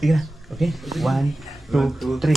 Tiga. Okay. 1, 2, 3.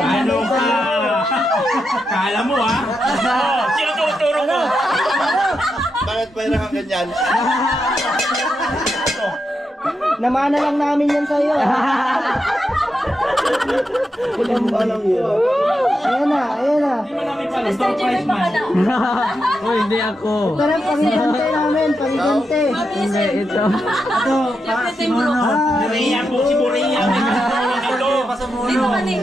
Ano ka? Kala mo ha? Sino tuturo mo? Bakit pwede kang ganyan? Namana lang namin yan sa'yo. Alam yun. Ayan na, ayan na. Mr. Jimmy pa ka na. Uy, hindi ako. Ito rin pangigante namin, pangigante. Hindi, ito. Ito, Bureya po si Bureya. Ito. Dito ka ni.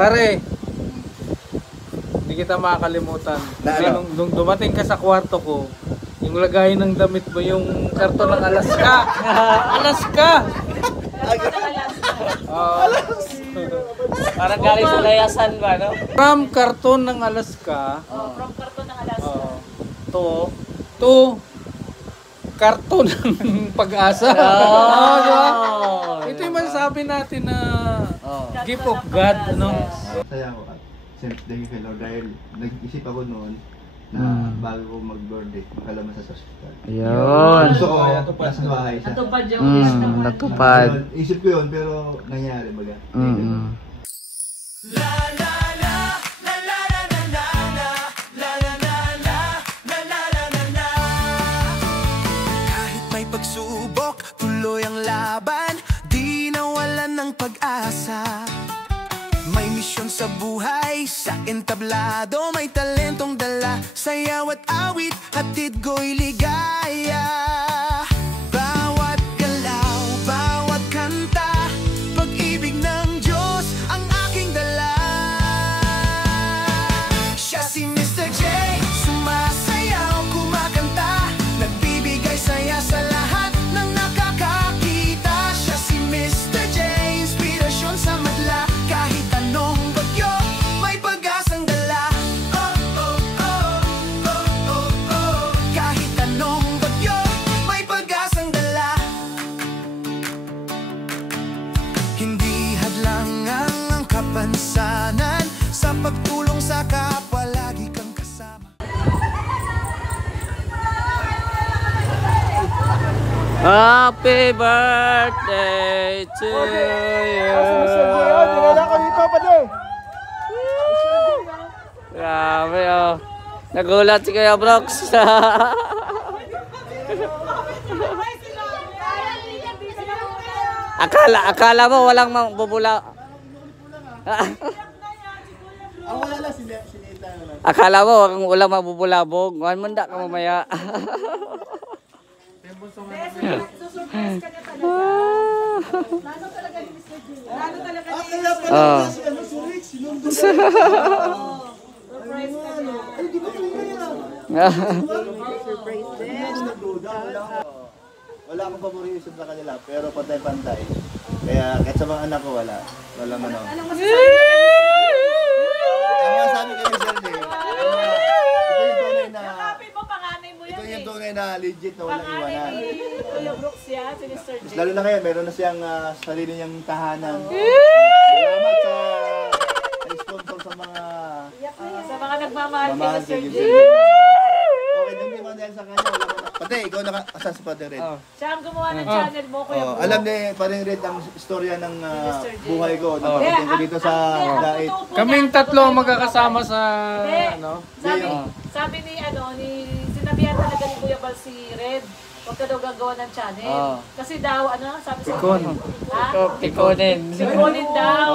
Pare, hindi kita makakalimutan. Nung dumating ka sa kwarto ko, yung lagay ng damit mo, yung karton ng Alaska. Alaska! Parang galing sa layasan ba, no? From karton ng Alaska. From karton ng Alaska. To karton ng Pag-asa. Ito yung masasabi natin na gift of God, ano? Saya ako at thank you kay Lord dahil nag-isip ako noon na bago ko mag-birthday, makalaman sa hospital. Yun. Gusto ko, nasa bahay siya. Natupad yung wish naman. Natupad. Isip ko yun, pero nangyari baga. Kahit may pagsubok, tuloy ang laban, di nawalan ng pag-asa. May misyon sa buhay, sa entablado, may talentong dala, sayaw at awit, hatid ko'y ligaya. Bawat galaw, bawat kanta, pag-ibig ng Diyos ang aking dala. Siya si Mr. J, sumasayaw, kumakanta, nagbibigay saya sa lahat ng nakakakita. Siya si Mr. J, inspirasyon sa madla, kahit anong bagyo, may pag-asang dala. Oh, oh, oh, oh, oh, oh. Kahit anong bagyo, may pag-asang dala. Hindi hadlangan ang kapansanan, sa pagtulong sa kapwa, lagi kang kasama. Happy birthday to you. Dinala ko dito pa din. Grabe oh. Nagulat si Kuya Brox. akala mo walang mabubula. Ang wala lang sinita lang. Akala mo walang mabubulabog. Wan man da ka mamaya. Susurprise ka niya talaga. Lalo talaga ni Mr. J. Lalo talaga ni Kaya pala si ano, si Rick, sinundo na. surprise ka niya. Ay, di ba talaga yan? Surprise din. Wala akong paborito sa kanila, pero pantay-pantay. Kaya kahit sa mga anak ko, walang ano. Anong masasabi? Ang masasabi legit na walang iwanan. Pangalan ni Kuya Brooks yan, si Mr. J. Mas lalo na ngayon, meron na siyang sarili niyang tahanan. Salamat sa sponsor sa mga Sa mga nagmamahal kay mamahan Mr. kay J. Mr. Okay, hindi man dahil sa kanya. Wala mo na. Pati, ikaw naka-asas sa Padre Red. Siya ang gumawa ng channel mo, Kuya Brooks. Alam ni Padre Red ang istorya ng Mr. J. buhay ko. Napakitin ko dito sa Dait. Kaming tatlo magkakasama sa Sabi ni sinabihan talaga ni Kuya Bal si Red, huwag ka daw gagawa ng channel. Kasi daw, sabi sa Pikon. Ha? Pikonin. Sikonin daw.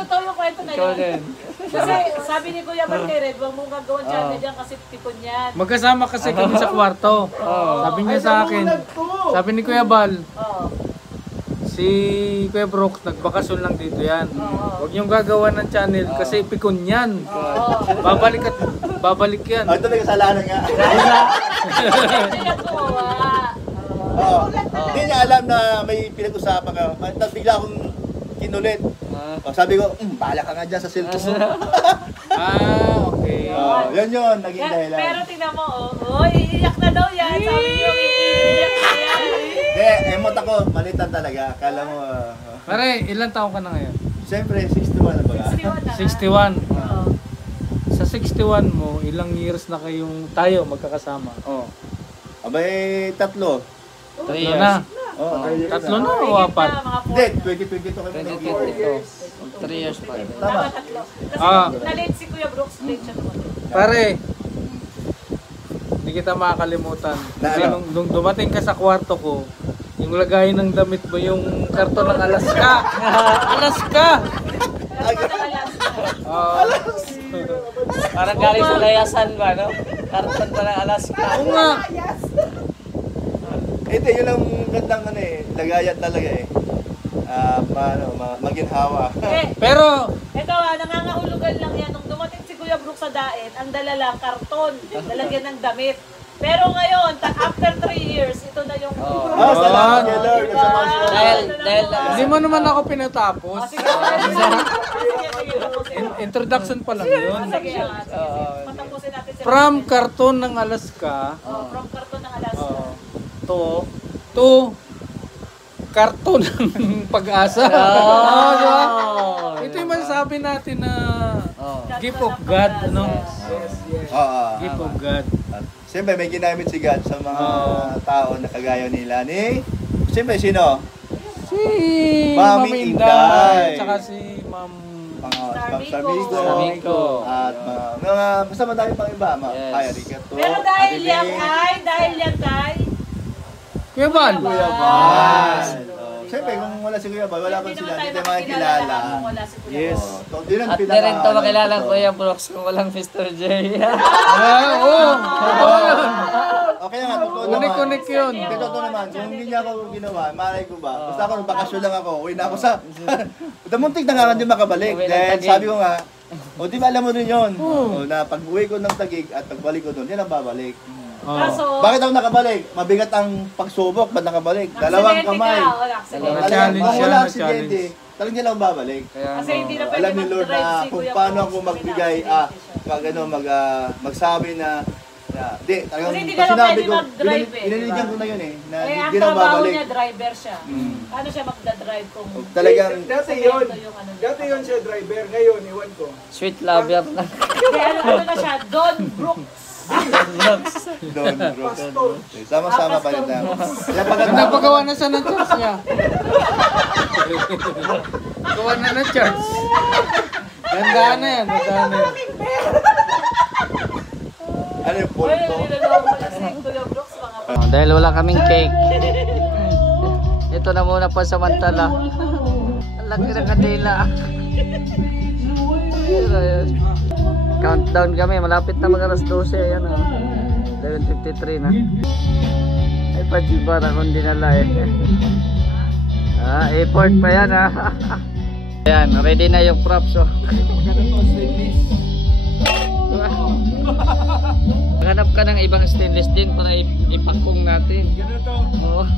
Totoo yung kwento na yun. Kasi sabi ni Kuya Bal kay Red, huwag mong gagawang channel dyan kasi pikon yan. Magkasama kasi kami sa kwarto. Sabi niya sa akin, sabi ni Kuya Bal, Oo. si Kuya Brooks, nagbakasyon lang dito yan. Huwag niyong gagawa ng channel kasi pikon yan. Babalik yan. Ito may kasalanan nga. Ito yung gumawa. Hindi niya alam na may pinag-usapan ka. Tapos bigla akong kinulit. Sabi ko, bahala ka nga dyan sa cellphone mo. Okay. Yun, naging dahilan. Pero tingnan mo, iiyak na daw yan. Sabi niyo, iiyak na yan. Emot ako, malitan talaga. Akala mo, Pare, ilan taon ka na ngayon? siyempre, 61 na ba? 61 na. 61. Sa 61 mo, ilang years na kayong tayo magkakasama? Abay, 3. Tatlo na. Tatlo na o apat? Hindi, 2022 kami nag-year. 3 years pa. Tama. Tatlo. Kasi na-late si Kuya Brooks, late siya naman. Pare, hindi kita makakalimutan. Kasi nung dumating ka sa kwarto ko, yung lagay ng damit mo, yung karton ng Alaska. Alaska! Parang galing sa layasan ba, no? Karton pa ng Alaska. Oo nga. Ito, yun ang gandang lagayan talaga maginhawa. Pero, Ito nangangahulugan lang yan. Nung dumating si Kuya Brooks sa Dait, ang dala lang karton, lalagyan ng damit. Pero ngayon, after 3 years, ito na yung... Salamat kay Lord. Dahil hindi mo naman ako pinatapos. Sige. Introduction pa lang yun. Sige, patapusin natin sila. From karton ng Alaska From karton ng Alaska. to karton ng Pag-asa. Diba? Ito yung masasabi natin na gift of God. Gift of God. Siyempre, may ginamit si God sa mga tao na kagaya nila ni... Siyempre, sino? Si Mami Mami Inday. Inday. Tsaka si Ma'am Sarmigo. At mga basta madami pang iba. Kaya Ricato. Pero dahil yan kay... Kuya Bal. Kuya Bal. Siyempre, kung wala si Kuya Bal, wala pa sila. Hindi tayo makikilala. Yes. At di rin ito makilala Kuya Brooks kung walang Mr. J. Okay nga, totoo naman. Unik-unik yun. Totoo naman, kung hindi niya ako ginawa, malay ko ba? Basta ako, bakasyon lang ako, uwi na ako sa... Damuntik na nga hindi makabalik. Dahil sabi ko nga, di ba alam mo rin yun? Na pag uwi ko ng Taguig at pagbalik ko doon, yan ang babalik. Bakit ako nakabalik? Mabigat ang pagsubok, ba't nakabalik? Dalawang kamay. Wala aksidente. Talagang hindi lang babalik. Kasi hindi na pwede Alam ni Lord mag-drive na si kung Kuya paano Brooks. ako magbigay, magsabi na di, talagang Kasi hindi ka na sinabi pwede ko, mag-drive Iniligan ko na yun na Eh, ang hindi na trabaho babalik. niya, driver siya. Paano siya magdadrive kung... Talagang, Dati yun siya driver, ngayon iwan ko. Sweet lover na. Hindi, ano na siya, Don Brooks. Don Brooks. Sama-sama pa rin tayo. Nagpagawa na siya ng church niya. Gawa na ng church. Gandaan na yan. Ano yung Well, pulpo? niloloko pala si Kuya Brooks, mga Dahil wala kaming cake. Ito na muna pa samantala. Ang laki ng kandila. Countdown kami, malapit na mag-alas 12. Ayan o. 11:53 na. Ay pa-jiba na kung dinala airport pa yan Ayan, ready na yung props Maghanap ka ng ibang stainless din para ipakong natin. Ganito. Oo.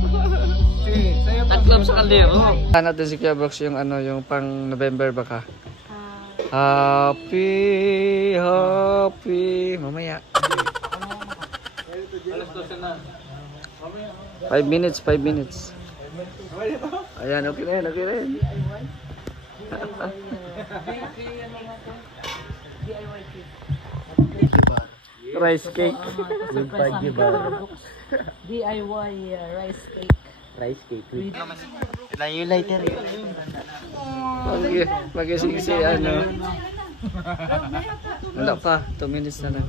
Sa'yo pa. Tatlong sa kaldero. Ano natin si Kuya Brooks yung yung pang November baka? Happy mamaya. Alas 12 na. 5 minutes, 5 minutes. Ayan, okay na yan, okay na yan. Rice cake. Yung Pajibar. DIY rice cake. Rice cake. Ilan yung lighter eh. Mag-ising ano. Wala pa, 2 minutes na lang.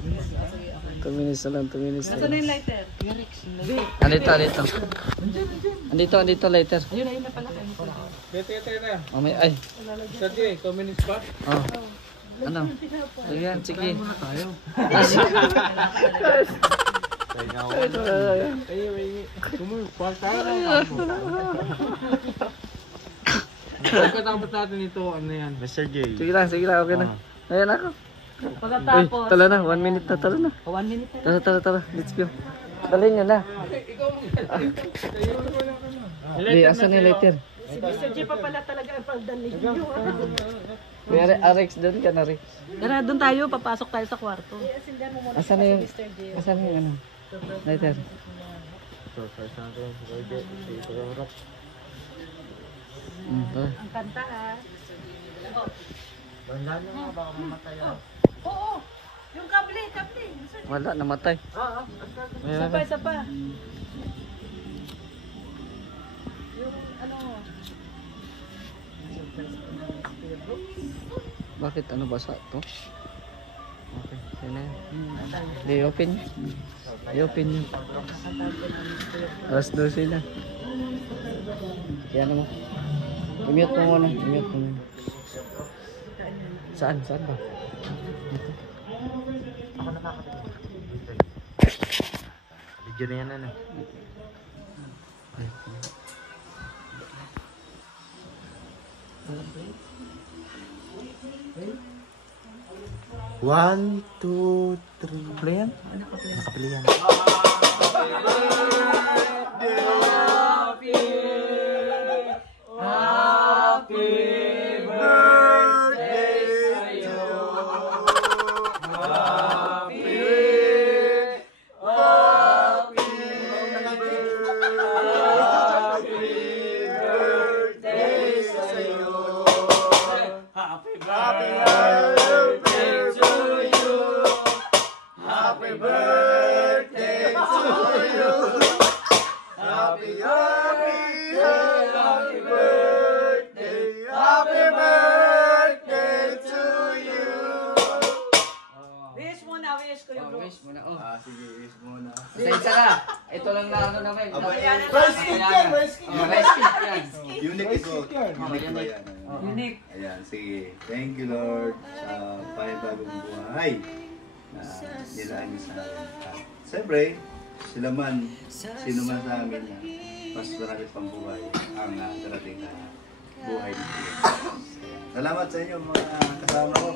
2 minutes na lang, 2 minutes na Saan na lang. yung lighter? Andito, lighter. Ayun na pala. Bete na. Oh, may, ay. Sa 2 minutes pa? Oh. Ano? Ayan, sige. Pagkatapos natin ito, ano yan? Mr. J. Sige lang, okay na. Ayan ako. Uy, Pagkatapos, tala na, 1 minute na, tala na. 1 minute na. Tara, let's go. Dalhin nyo na. Hindi, asan yung lighter? Si Mr. J pa pala talaga ang pagdalig nyo. May Rex doon ka na, Rex. Tara, doon tayo, papasok tayo sa kwarto. Asan na yung, ano? Lighter. Tara. Ang kanta ha. Oo, yung kable. Wala, namatay. Isa pa. Yung ano, Bakit ano basa to? Okay, yun na yan. I-open nyo. I-open nyo. Alas 12 na. Kaya naman. I-mute mo muna. I-mute mo muna. Saan? Saan ba? Dito. Video na yan ano. One, two, three. Play yan? Nakaplay yan. wish ko yung Wish mo na. Oh. Sige, wish muna. Pasensya ka. Ito lang na ano namin. Rice cake yan, rice cake. Rice cake yan. Unique ito. Unique ba yan? unique. Ayan, sige. Thank you, Lord, sa panibagong buhay na nilaan niyo sa amin. Siyempre, sino man sa amin na mas marami pang buhay ang darating na buhay ni Jesus. Salamat sa inyo mga kasama ko.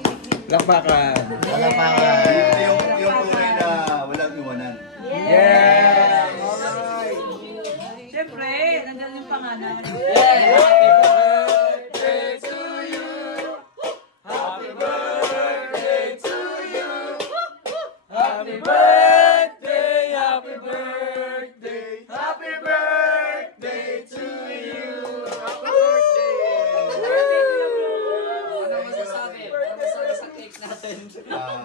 Lapakan. Yung tunay na walang iwanan. Yes! Siyempre, nandiyan yung pangalan.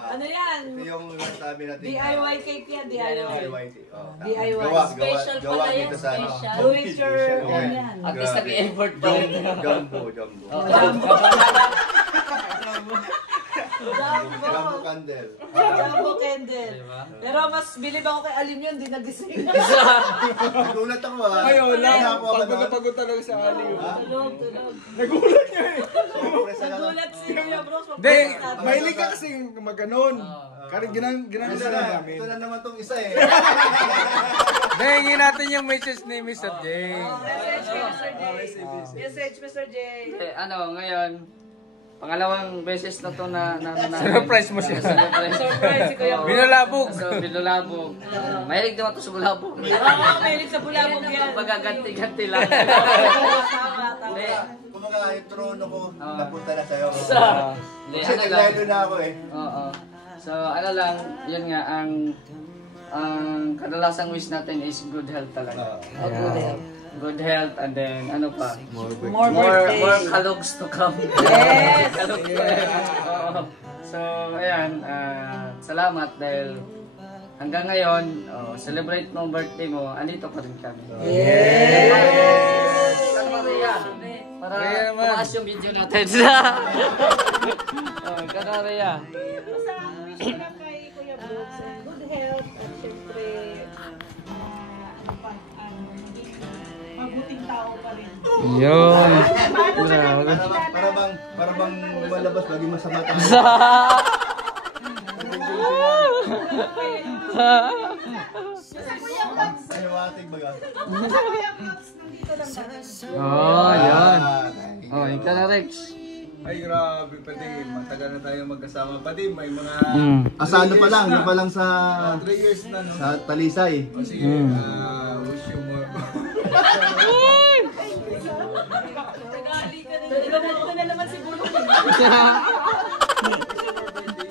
Ano yan? Ito yung sabi natin. DIY cake yan, DIY. Oh, DIY. Special gawa pala dito yan, sa special. Do it your ganyan. At least nag-effort pa rin. Jumbo. Jumbo Jumbo candle. Jumbo candle. Pero mas bilib ako kay Alin yun, di nagising. Nagulat ako Ay, wala. Ako Pagod na doon. pagod talaga sa aliw. Tulog. Nagulat niya eh. Surprise na lang. Nagulat si Kuya Brooks. Hindi, mahilig ka kasi maganon. Kaya ginano Ito sila na, namin. ito na naman tong isa eh. Dahingin natin yung message ni Mr. J. Message kay Mr. J. Message, Mr. J. Ngayon, pangalawang beses na to na Surprise mo siya. Surprise si Kuya Brooks. Binalabog. So, binulabog. Mahilig naman to sa bulabog. Oo, mahilig sa bulabog yan. Pagkaganti-ganti lang. Tama. Hindi. Kumbaga yung trono ko, napunta na sa'yo. Hindi, Kasi ano lang. naglalo na ako eh. Oo. So, ano lang, yun nga, ang ang kadalasang wish natin is good health talaga. Good health. Good health and then ano pa? More birthdays. More kalogs to come. Yes! Oo. So, ayan, salamat dahil hanggang ngayon, celebrate mo ang birthday mo, andito pa rin kami. Yes! Para tumaas yung video natin. Kanaria. Basta ang wish ko lang kay Kuya Brooks, good health at syempre, mabuting tao pa rin. Yun. Para bang lumalabas, maging masama tayo. Ano ating baga? Yan. Ikaw na, Rex. Ay grabe, Padim. Matagal na tayo magkasama. Padim, may mga Sa ano pa lang, yun pa lang sa 3 years na, no? sa Talisay. O sige, wish you more. Nagali ka na. Ilang mo na naman siguro. Birthdays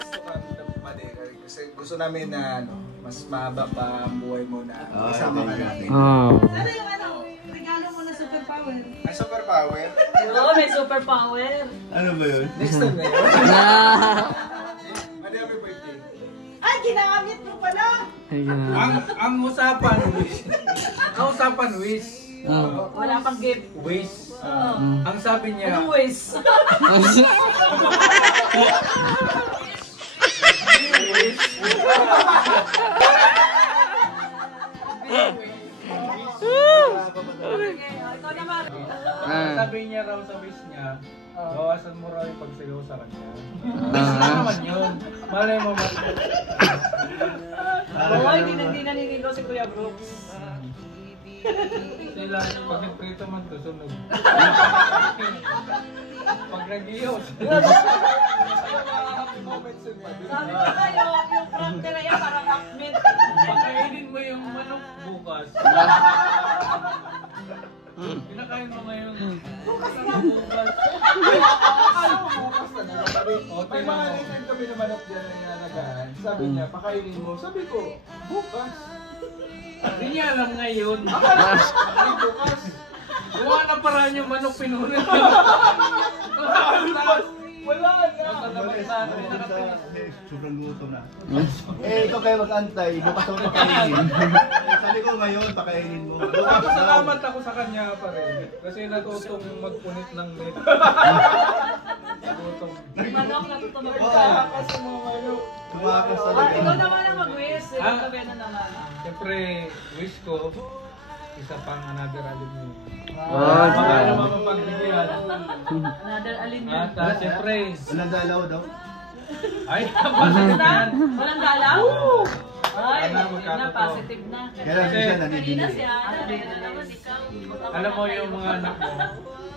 to come, Padim. Kasi gusto namin na mas mahaba pa ang buhay mo na kasama ka natin. Ano yung regalo mo na superpower? Ay, superpower? Oo, may superpower. Ano ba yun? Next time na yun. Ano yung birthday? Ay, ginamit mo pala! Ang usapan wish. Ang usapan wish. Wala pang gift. Wish. Ang sabi niya, Anong wish? Ikaw naman. sabi niya raw sa wish niya, bawasan mo raw yung pagsigaw sa kanya. Ano naman yun? Malay mo mas. Oo, hindi naninigaw si Kuya Brooks. Sila, pag nagprito man to, sunog. Pag nag-iyo, Sabi ko kayo, yung frontier yan parang akmit. pakainin mo yung manok bukas. Pinakain mo ngayon. Bukas na. Bukas. May mga native kami na manok dyan na inalagaan. Sabi niya, pakainin mo. Sabi ko, bukas. Hindi niya alam ngayon. Ay, bukas. Gawa na paraan yung manok pinunod. Wala na. Sobrang gutom na. Ikaw kayo mag-antay, bukas ako pakainin. Sabi ko ngayon, pakainin mo. Salamat ako sa kanya pa rin. Kasi natutong magpunit ng net. Natutong. Manok, natutulog ka. Tumakas sa mga manok. Tumakas Oh, talaga. ikaw naman ang mag-wish. Ikaw gabi na naman. Siyempre, wish ko, isa pang another aluminum. Oh, Baka naman mapagbigyan. Another alin yun. At siyempre, Walang dalaw daw. ay, kapatid yan. Walang galaw? Ay, Sana yun na, magkatotoo. positive na. Kaya lang siya nanibili. Alam mo yung mga anak mo,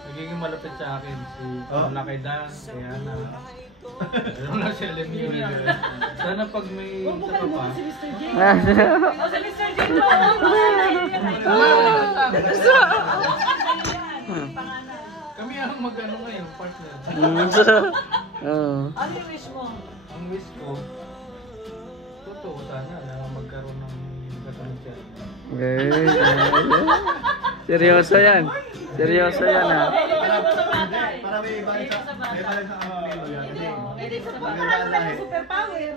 nagiging malapit sa akin. Si Lakay Dan, si Ana. Alam na si Alemio. Sana pag may isa ka pa. Oh, sa Mr. Jito! Pangalan. Kami ang mag-ano ngayon, partner. Ano yung wish mo? Ang wish ko, totoo sana na magkaroon ng katulad siya. Seryoso yan. Seryoso yan ha. Para may iba sa kapatid. Hindi sa bagay. Superpower.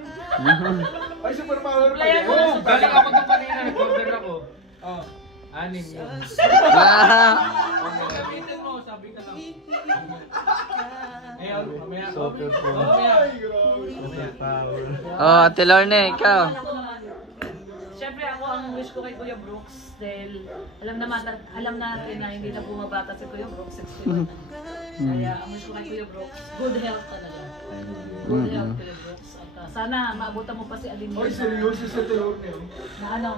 Ay, superpower pa Player yan. mo. Oh, galing ako doon kanina, nag-order ako. Oh, 6 yun. Sabihin mo, sabi ka lang. Ngayon, mamaya. Mamaya. Oh, Ate Lorne, ikaw. Siyempre ako ang wish ko kay Kuya Brooks dahil alam natin na hindi na bumabata si Kuya Brooks, 61 na. Kaya ang wish ko kay Kuya Brooks, good health talaga. Good health Kuya Brooks. At sana maabutan mo pa si Aline Ay, seryoso sa tulog niyo. na ano,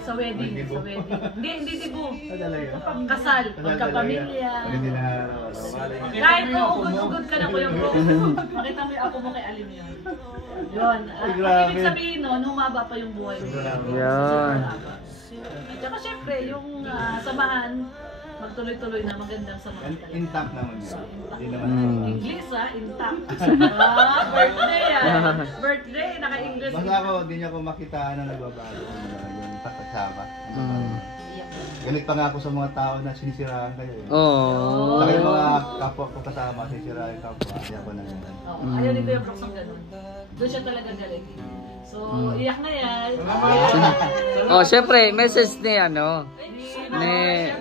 sa wedding. Hindi dibo. Kasal, magkapamilya. Kahit po ugod-ugod ka na Kuya Brooks, makita mo yung ako mo kay Aline yun. Yun. Ang ibig sabihin nun, humaba pa yung buhay mo. Yan. At saka syempre, yung samahan, magtuloy-tuloy na magandang samahan talaga. Intact naman yun. Hindi naman. English intact. Birthday Birthday, naka-English. Basta ako, hindi niya ako makitaan na nagbabago. Yung pakasama. Galit pa nga ako sa mga tao na sinisiraan kayo. Oh. Sa kayo mga kapwa ko kasama, sinisiraan yung kapwa. Kaya ako na yun. Ayaw ni Kuya Brooks ang ganun. Doon siya talaga galing. So, iyak na yan. Oh, syempre, message ni ano,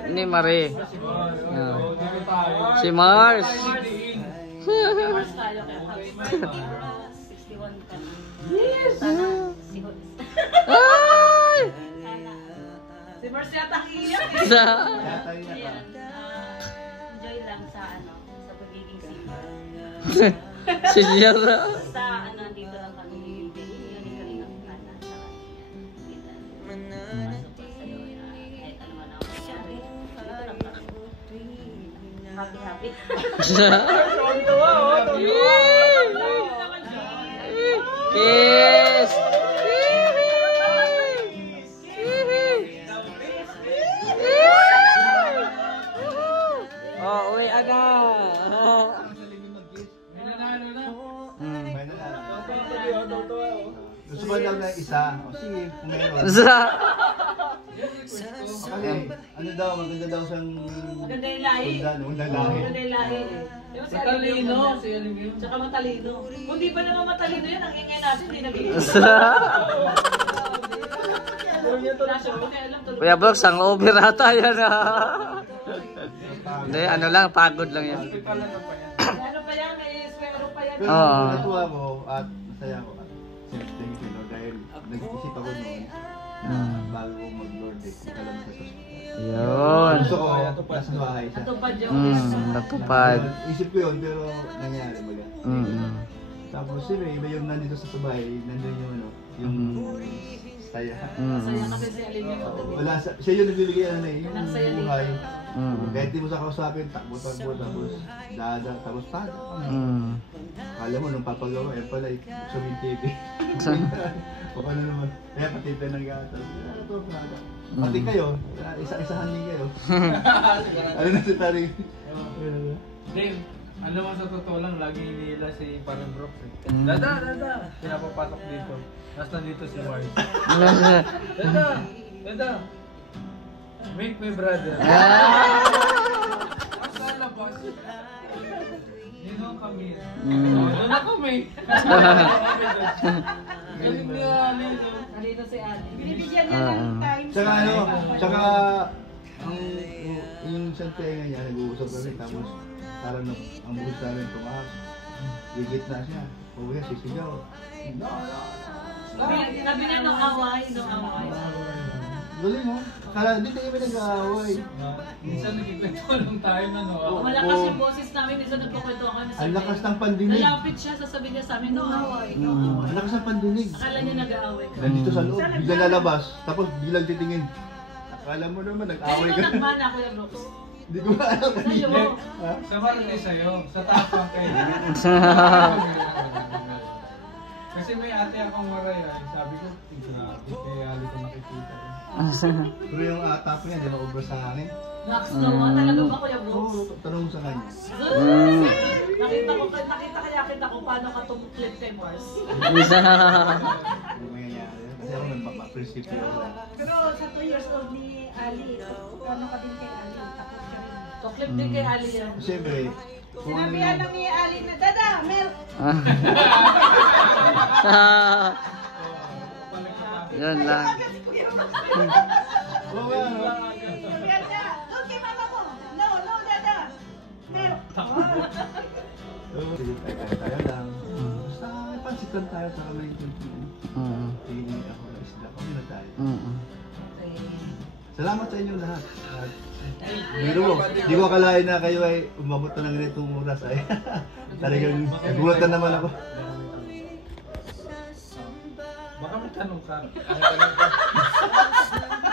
ni Marie. Si Mars. Mars tayo kaya happy birthday. 61 ka. Yes! Ay! Si Mars yata iyak eh. Yata yun Ayan, ako. enjoy lang sa sa pagiging singer. Senior. Sa dito lang kami yun yung kalinang kanan sa kanila. Kahit ano man ako nangyari. Dito lang kami. Happy. Kiss! Oh, uwi aga. May gusto ko lang na isa. O sige, kung meron. Kasi, ano daw, maganda daw siyang Maganda yung lahi. Maganda lahi. Maganda yung lahi. Diba si Matalino, Alimio? si Alimio. Tsaka matalino. Kung di ba naman matalino yun, ang ingay natin, hindi nag-iisip. Kuya Brooks, ang over ata yan Hindi, ano lang, pagod lang yan. Ano pa yan? May swero pa yan. Pero Oo. natuwa ko at masaya ko. Thank you, no, dahil nag-isip ako noon na bago ko mag-birthday, kita lang sa susunod. Yun. Gusto ko, nasa bahay siya. Natupad yung Natupad. Isip ko yun, pero nangyari baga. Tapos siyempre, iba yung nandito sa sabay, nandun yung ano, yung saya. Masaya kasi si Alimio pagdating. Wala, siya yung nagbibigay ano eh, yung Ang saya dito. buhay. Kahit di mo sa kausapin, takbo-takbo, tapos dada, tapos tada. Akala mo, nung papagawa, eh pala, sabihin TV. O ano naman, kaya patita ng gata. Ano to, nada. Pati kayo, isa-isahan din kayo. Ano na si Tari? Dave, alam mo sa totoo lang, lagi nila si Parang Brooks eh. Dada! Pinapapasok dito. Tapos nandito si Mars. Dada! Meet my brother. Asa na boss? Dino kami. Doon na kami. Galing niya, Nandito si Ali. Binibigyan niya ng time. Tsaka ano, tsaka yung isang tenga niya, nag-uusap kami, tapos parang ang buhos namin tumakas. Gigit na siya. Uwi siya, sisigaw. Sabi niya nung away. Galing mo. Kala, hindi tayo may nag-aaway. minsan nagkikwento lang tayo na no. Malakas yung boses namin. Minsan nagkukwento ako. Ang lakas ng pandinig. Nalapit siya, sasabihin niya sa amin, no away. Ang lakas ng pandinig. Akala niya nag-aaway ka. Nandito sa loob, biglang lalabas, tapos biglang titingin. Akala mo naman, nag-aaway Kaya ka. mo nagmana, Kuya Brooks. Hindi ko alam Sa'yo. kanina. Sa Martes sa'yo, sa tapang kayo. Kasi may ate akong Maraya, sabi ko, grabe, kaya ali ko nakikita. Pero yung atap niya, di ba obra sa akin? Max naman, talaga ba Kuya Brooks? Oo, tanong mo sa kanya. Nakita ko paano ka tumuklip kay Mars. Hindi mangyayari. Kasi ako nagpapaprinsipyo ako. Pero sa 2 years old ni Ali, ano ka din kay Ali? Takot ka rin. Tuklip din kay Ali yan. Siyempre, kung ano Sinabihan yung... lang ni Ali na, Dada, milk! Yan lang. Oo nga, no? Sinabihan niya, doon kay mama mo! No, Dada! Milk! Sige, tayo lang. Basta pansitan tayo sa kamay ko. Tingin ako ng isla. Kami na tayo. Salamat sa inyo lahat. At biro mo, di ko akalain na kayo ay umabot na ng ganitong oras ay. Talagang nagulat na naman ako. Baka may tanong ka.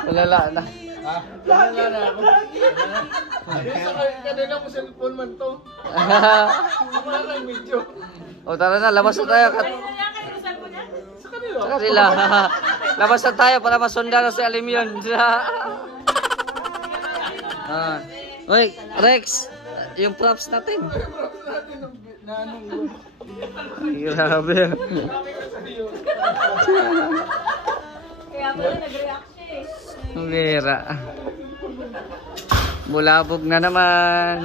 Tulala na. Wala na ako. Kanina mo cellphone man to. Wala na yung video. O tara na, labas na tayo. Kaya kayo saan mo niya? Sa kanila. Sa kanila. Labas na tayo para masundan na si Alimyon. Uy, Rex, yung props natin. Natin na anong Grabe. Kaya pala nag-react siya eh. Mira. Bulabog na naman.